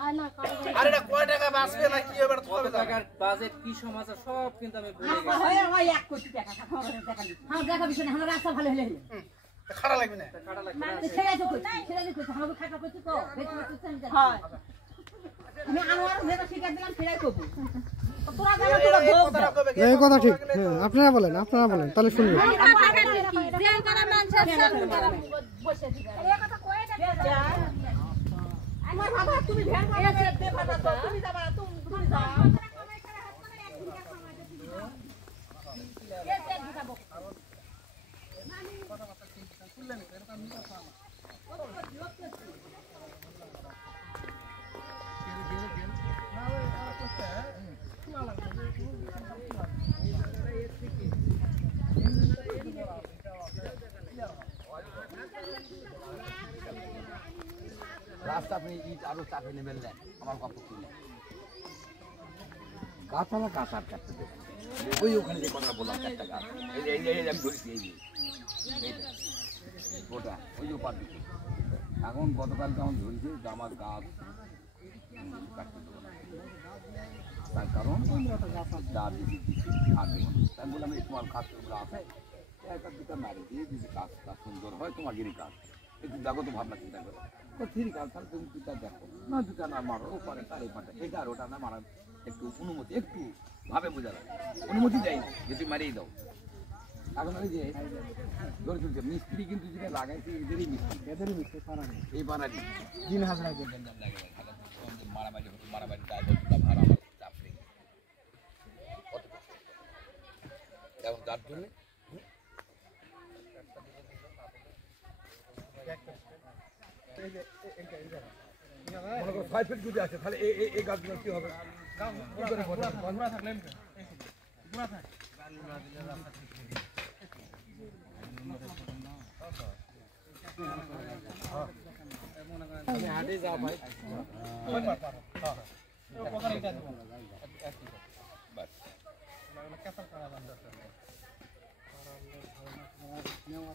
আরে না কয় টাকা বাঁচবে না কি এবার কত টাকার বাজেট কি সমাচার সব কিন্তু আমি ভুলে গেছি। হয় 1 কোটি টাকা দেখা দিচ্ছি। হ্যাঁ দেখা দিচ্ছি না, আমার রাস্তা ভালো হলে হলো। খারাপ লাগবে না কাটা লাগবে না। ছেড়ে তো কই, আমাকে খাটা করতে কো, বেশি বেশি আমি যাচ্ছি। হ্যাঁ আমি আনোয়ার মেয়েটা শিকার দিলাম, ছেড়ে কবি তোরা জানো তোরা ভোগ এই কথা ঠিক। হ্যাঁ আপনারা বলেন তাহলে শুনবো। দেন করা মানুষ আছে বসে দিবা এই কথা কয়টা আমার বাবা তুমি ভ্যান করে দে বাবা তো তুমি যাবা তুমি যাও রাস্তা আপনি ইট আরো চাপে নেবেন না আমার গল্প শুনলে গাছালা গাছ আর কাটতে দেবেন ওই ওখানে যে কথা বললাম একটা গাছ এই আমি ধরেছি এইটা ওটা ওই যে ওপার দিকে এখন গতকাল কেমন ধরেছি যে আমার গাছ কাটতে দেবো না তার কারণ যা দিদি আর দেবো না তাই বললাম এই তোমার গাছ তোমরা আছে একটা দুটা মারি দিয়ে যদি গাছটা সুন্দর হয় তোমাদেরই গাছ একটু দেখো তো ভাবনা চিন্তা করো তো ঠিক আছে তাহলে তুমি দুটা দেখো না দুটা না মারো ওপারে তার এই পাটা এটা আর ওটা না মারার একটু অনুমতি একটু ভাবে বোঝা লাগে অনুমতি দেয় না যে তুমি মারিয়ে দাও এখন ওই যে ধরে চলছে মিস্ত্রি কিন্তু যেটা লাগাইছে এদেরই মিস্ত্রি এই পাড়ারই 3000 টাকা দাম লাগে মারামারি তাই ভাড়া আমার চাপ নেই কত এখন তার জন্য মনে করো 5 ফিট যদি আছে তাহলে এই গাছগুলো কি হবে হাটে যাও ভাই